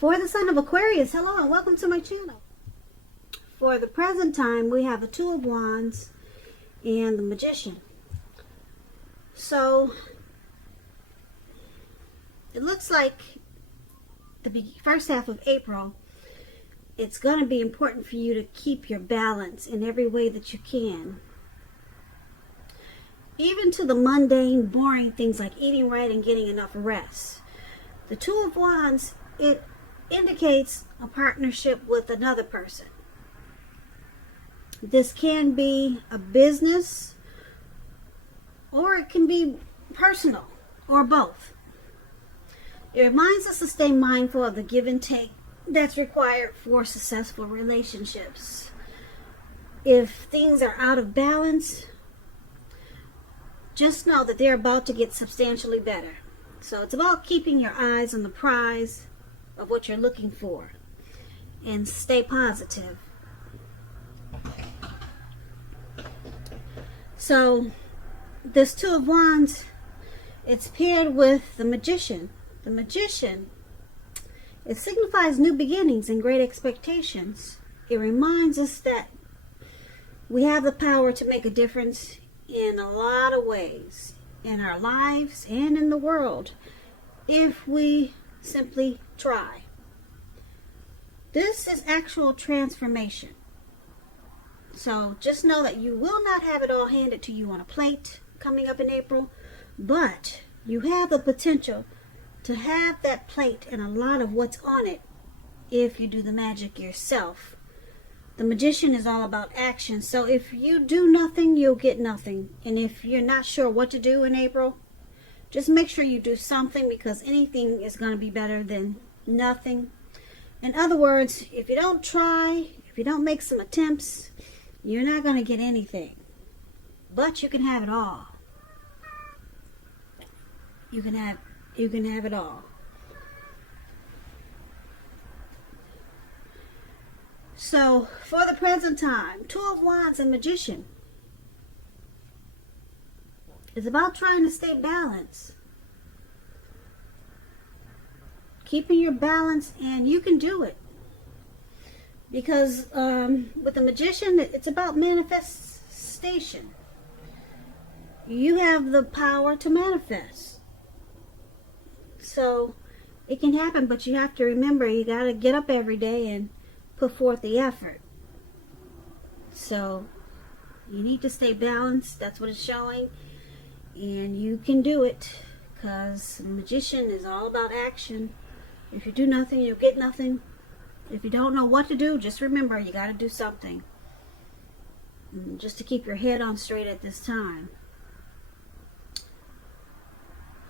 For the sign of Aquarius, hello and welcome to my channel. For the present time, we have the Two of Wands and the Magician. So, it looks like the first half of April, it's going to be important for you to keep your balance in every way that you can. Even to the mundane, boring things like eating right and getting enough rest. The Two of Wands, it indicates a partnership with another person. This can be a business or it can be personal or both. It reminds us to stay mindful of the give and take that's required for successful relationships. If things are out of balance, just know that they're about to get substantially better. So it's about keeping your eyes on the prize of what you're looking for and stay positive. So this Two of Wands, it's paired with the Magician. The Magician, it signifies new beginnings and great expectations. It reminds us that we have the power to make a difference in a lot of ways in our lives and in the world if we simply try. This is actual transformation. So just know that you will not have it all handed to you on a plate coming up in April, but you have the potential to have that plate and a lot of what's on it if you do the magic yourself. The Magician is all about action. So if you do nothing, you'll get nothing. And if you're not sure what to do in April, just make sure you do something, because anything is going to be better than nothing. In other words, if you don't try, if you don't make some attempts, you're not going to get anything. But you can have it all. You can have it all. So, for the present time, Two of Wands and Magician. It's about trying to stay balanced. Keeping your balance, and you can do it. Because with the Magician, it's about manifestation. You have the power to manifest. So, it can happen, but you have to remember, you got to get up every day and put forth the effort. So, you need to stay balanced. That's what it's showing. And you can do it, because the Magician is all about action. If you do nothing, you'll get nothing. If you don't know what to do, just remember you got to do something. Just to keep your head on straight at this time.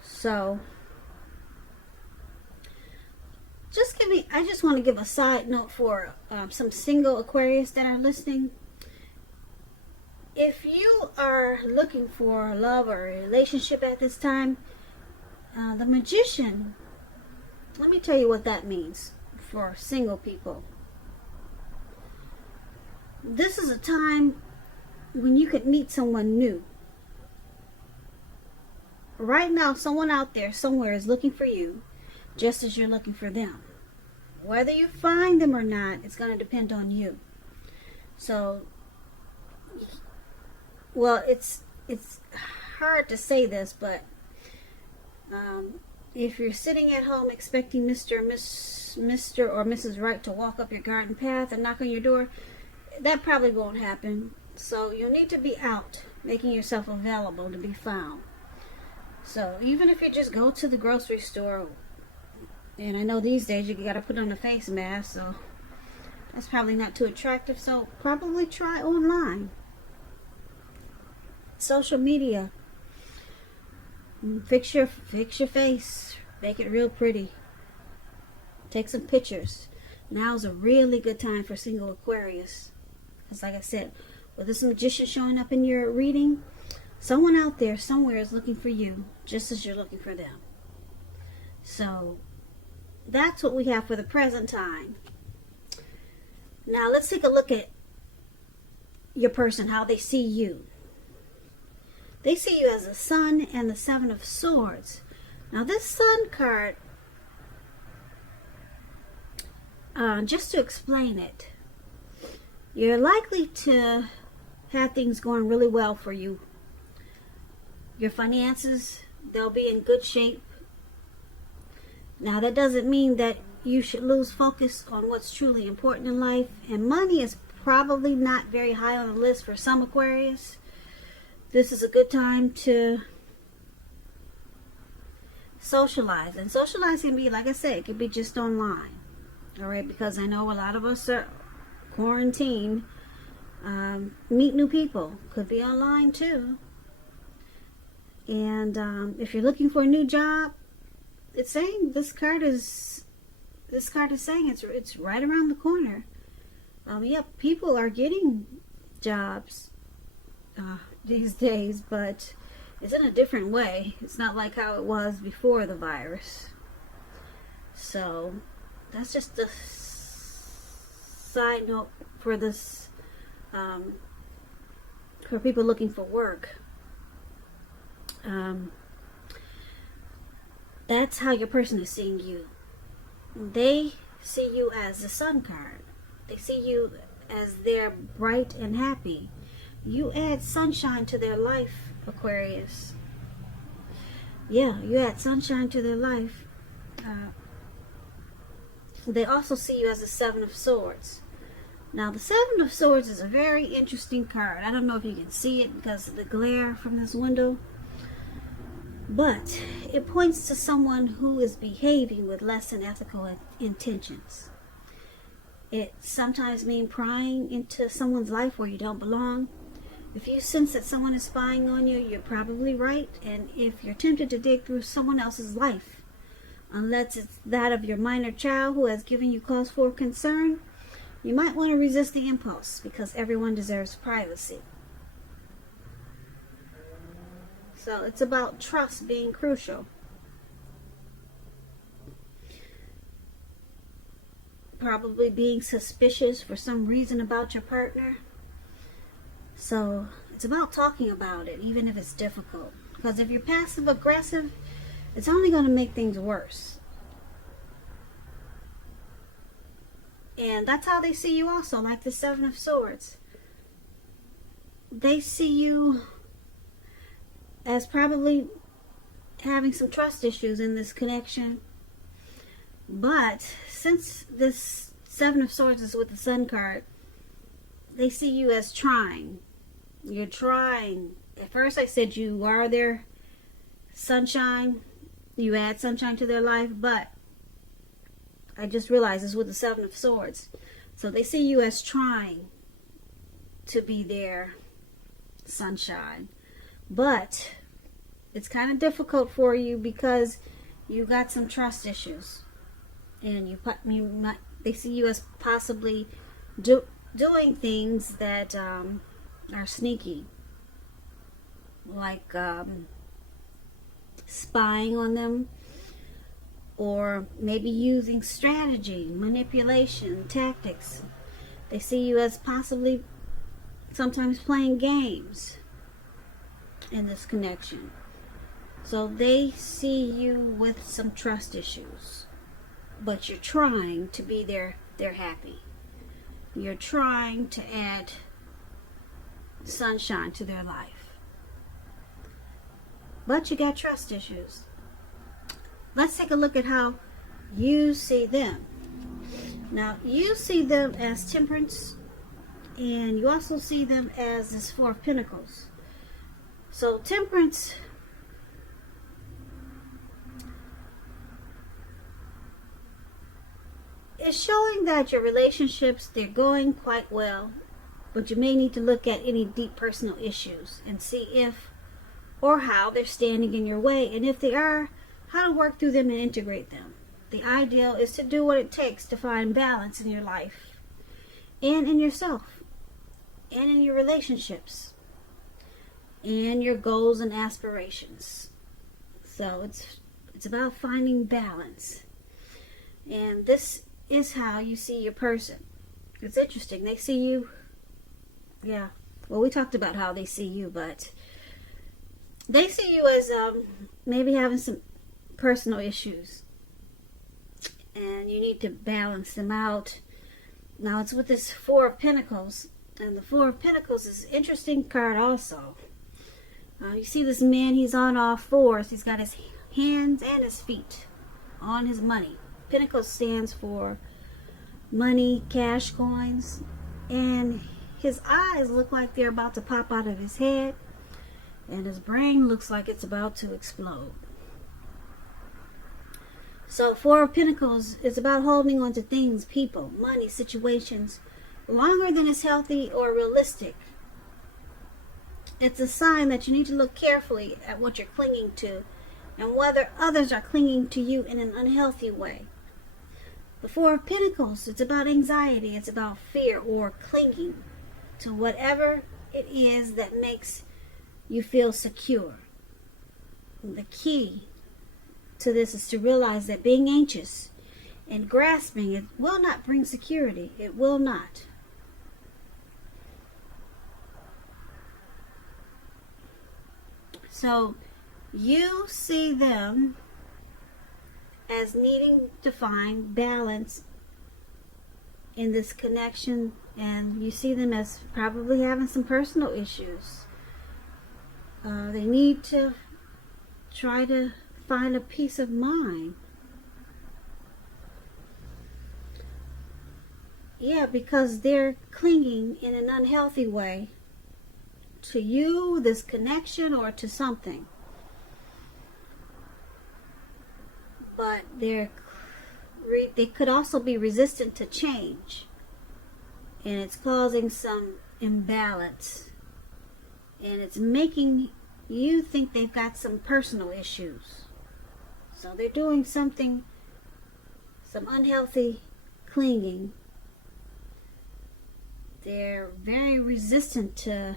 So, I just want to give a side note for some single Aquarius that are listening. If you are looking for love or a relationship at this time, the Magician, let me tell you what that means for single people. This is a time when you could meet someone new. Right now, someone out there somewhere is looking for you, just as you're looking for them. Whether you find them or not, it's going to depend on you. So, well, it's hard to say this, but if you're sitting at home expecting Mr. or Mrs. Right to walk up your garden path and knock on your door, that probably won't happen. So you'll need to be out, making yourself available to be found. So even if you just go to the grocery store, and I know these days you got to put on a face mask, so that's probably not too attractive. So probably try online. Social media. Fix your face. Make it real pretty. Take some pictures. Now's a really good time for single Aquarius. Because like I said, with this Magician showing up in your reading, someone out there somewhere is looking for you, just as you're looking for them. So, that's what we have for the present time. Now, let's take a look at your person, how they see you. They see you as the Sun and the Seven of Swords. Now this Sun card, just to explain it, you're likely to have things going really well for you. Your finances, they'll be in good shape. Now, that doesn't mean that you should lose focus on what's truly important in life. And money is probably not very high on the list for some Aquarius. This is a good time to socialize. And socialize can be, like I said, it can be just online. All right, because I know a lot of us are quarantined. Meet new people. Could be online too. And if you're looking for a new job, it's saying this card is saying it's right around the corner. Yep, people are getting jobs these days, but it's in a different way. It's not like how it was before the virus. So that's just a side note for this, for people looking for work. That's how your person is seeing you. They see you as the sun card. They see you as they're bright and happy. You add sunshine to their life, Aquarius. Yeah, you add sunshine to their life. They also see you as the Seven of Swords. Now, the Seven of Swords is a very interesting card. I don't know if you can see it because of the glare from this window, but it points to someone who is behaving with less than ethical intentions. It sometimes means prying into someone's life where you don't belong. If you sense that someone is spying on you, you're probably right. And if you're tempted to dig through someone else's life, unless it's that of your minor child who has given you cause for concern, you might want to resist the impulse, because everyone deserves privacy. So it's about trust being crucial. Probably being suspicious for some reason about your partner. So it's about talking about it, even if it's difficult. Because if you're passive aggressive, it's only going to make things worse. And that's how they see you also, like the Seven of Swords. They see you as probably having some trust issues in this connection. But since this Seven of Swords is with the Sun card, they see you as trying. You're trying. At first I said you are their sunshine. You add sunshine to their life, but I just realized it's with the Seven of Swords. So they see you as trying to be their sunshine. But it's kind of difficult for you because you got some trust issues. And they see you as possibly doing things that are sneaky. Like spying on them. Or maybe using strategy, manipulation, tactics. They see you as possibly sometimes playing games in this connection. So they see you with some trust issues. But you're trying to be their happy. You're trying to add sunshine to their life. But you got trust issues. Let's take a look at how you see them. Now, you see them as Temperance, and you also see them as this Four of Pentacles. So, Temperance is showing that your relationships, they're going quite well, but you may need to look at any deep personal issues and see if or how they're standing in your way, and if they are, how to work through them and integrate them. The ideal is to do what it takes to find balance in your life and in yourself and in your relationships and your goals and aspirations. So it's about finding balance. And this is how you see your person. It's interesting. They see you, well, we talked about how they see you, but they see you as maybe having some personal issues, and you need to balance them out. Now it's with this Four of Pentacles, and the Four of Pentacles is an interesting card also. You see this man, he's on all fours. He's got his hands and his feet on his money. Pentacles stands for money, cash, coins, and his eyes look like they're about to pop out of his head, and his brain looks like it's about to explode. So Four of Pentacles is about holding on to things, people, money, situations longer than is healthy or realistic. It's a sign that you need to look carefully at what you're clinging to and whether others are clinging to you in an unhealthy way. The Four of Pentacles, it's about anxiety, it's about fear or clinging to whatever it is that makes you feel secure. The key to this is to realize that being anxious and grasping it will not bring security. It will not. So you see them as needing to find balance in this connection, and you see them as probably having some personal issues. They need to try to find a peace of mind. Yeah, because they're clinging in an unhealthy way to you, this connection, or to something. But they could also be resistant to change, and it's causing some imbalance, and it's making you think they've got some personal issues. So they're doing something, some unhealthy clinging. They're very resistant to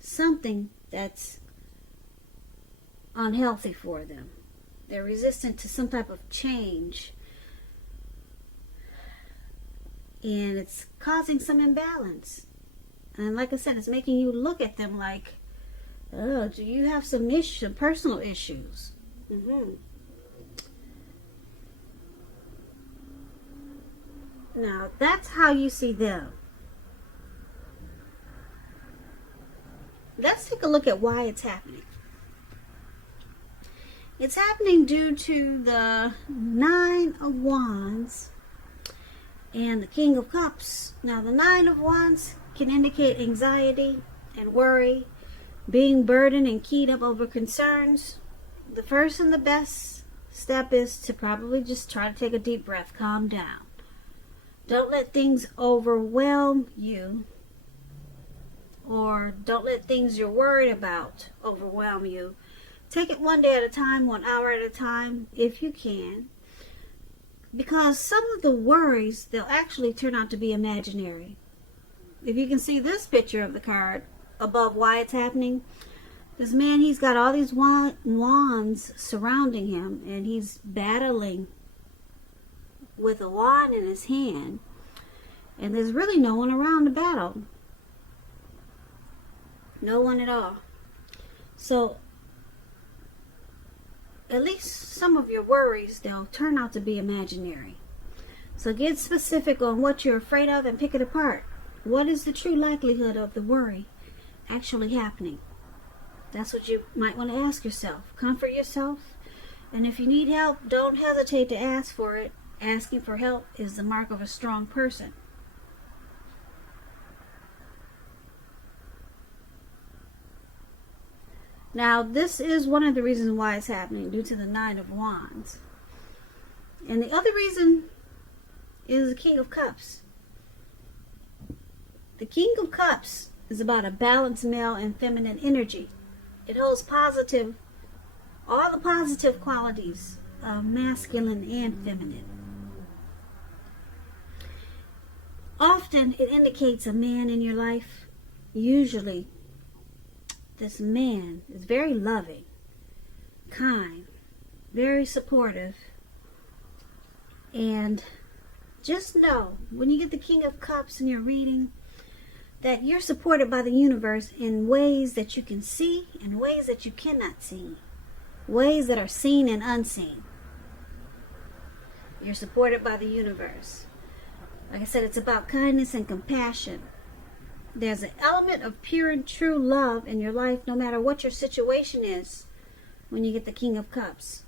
something that's unhealthy for them. They're resistant to some type of change. And it's causing some imbalance. And like I said, it's making you look at them like, oh, do you have some personal issues? Now, that's how you see them. Let's take a look at why it's happening. It's happening due to the Nine of Wands and the King of Cups. Now, the Nine of Wands can indicate anxiety and worry, being burdened and keyed up over concerns. The first and the best step is to probably just try to take a deep breath, calm down. Don't let things overwhelm you, or don't let things you're worried about overwhelm you. Take it one day at a time, 1 hour at a time, if you can. Because some of the worries, they'll actually turn out to be imaginary. If you can see this picture of the card above why it's happening, this man, he's got all these wands surrounding him, and he's battling with a wand in his hand, and there's really no one around to battle. No one at all. So at least some of your worries, they'll turn out to be imaginary. So get specific on what you're afraid of and pick it apart. What is the true likelihood of the worry actually happening? That's what you might want to ask yourself. Comfort yourself. And if you need help, don't hesitate to ask for it. Asking for help is the mark of a strong person. Now, this is one of the reasons why it's happening, due to the Nine of Wands. And the other reason is the King of Cups. The King of Cups is about a balanced male and feminine energy. It holds all the positive qualities of masculine and feminine. Often it indicates a man in your life. Usually this man is very loving, kind, very supportive. And just know, when you get the King of Cups in your reading, that you're supported by the universe in ways that you can see and ways that you cannot see. Ways that are seen and unseen. You're supported by the universe. Like I said, it's about kindness and compassion. There's an element of pure and true love in your life, no matter what your situation is, when you get the King of Cups.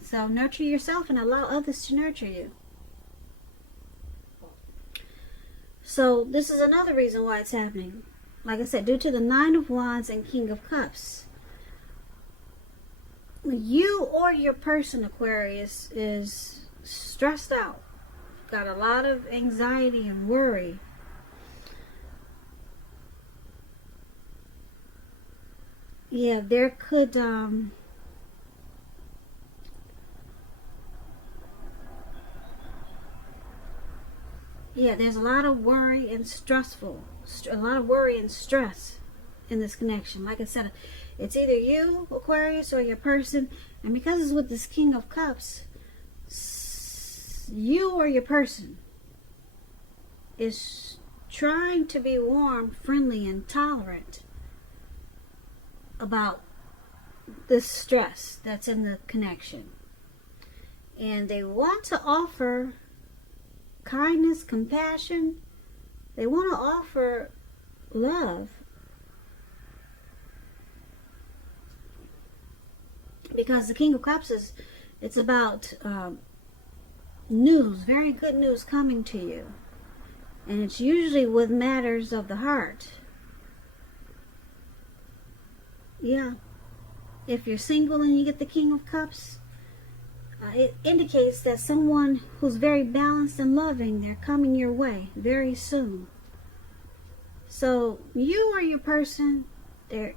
So nurture yourself and allow others to nurture you. So this is another reason why it's happening. Like I said, due to the Nine of Wands and King of Cups. You or your person, Aquarius, is stressed out. Got a lot of anxiety and worry. Yeah, there could yeah, there's a lot of worry and a lot of worry and stress in this connection. Like I said, it's either you, Aquarius, or your person. And because it's with this King of Cups, you or your person is trying to be warm, friendly, and tolerant about this stress that's in the connection. And they want to offer kindness, compassion. They want to offer love. Because the King of Cups it's about news, very good news coming to you. And it's usually with matters of the heart. Yeah. If you're single and you get the King of Cups, it indicates that someone who's very balanced and loving, they're coming your way very soon. So you or your person, they're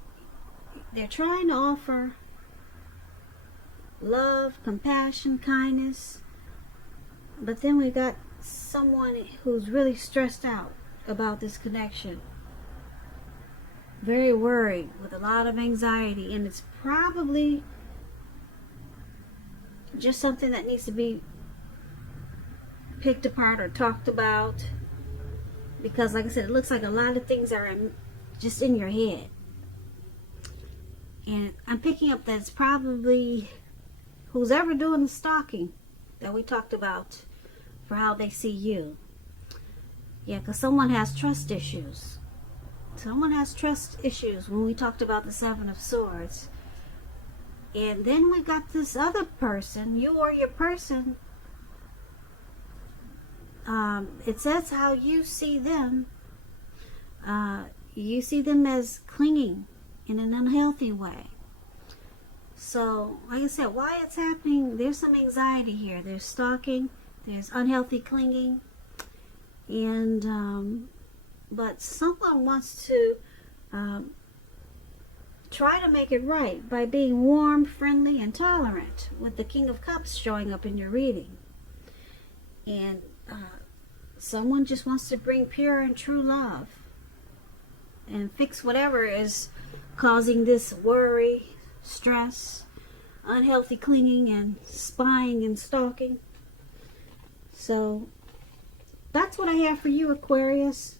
trying to offer love, compassion, kindness. But then we've got someone who's really stressed out about this connection. Very worried, with a lot of anxiety, and it's probably just something that needs to be picked apart or talked about. Because like I said, it looks like a lot of things are just in your head. And I'm picking up that it's probably who's ever doing the stalking that we talked about for how they see you. Yeah, because someone has trust issues. Someone has trust issues when we talked about the Seven of Swords. And then we got this other person, you or your person. It says how you see them. You see them as clinging in an unhealthy way. So, like I said, why it's happening, there's some anxiety here. There's stalking, there's unhealthy clinging, and but someone wants to try to make it right by being warm, friendly, and tolerant, with the King of Cups showing up in your reading. And someone just wants to bring pure and true love and fix whatever is causing this worry, stress, unhealthy clinging, and spying and stalking. So that's what I have for you, Aquarius.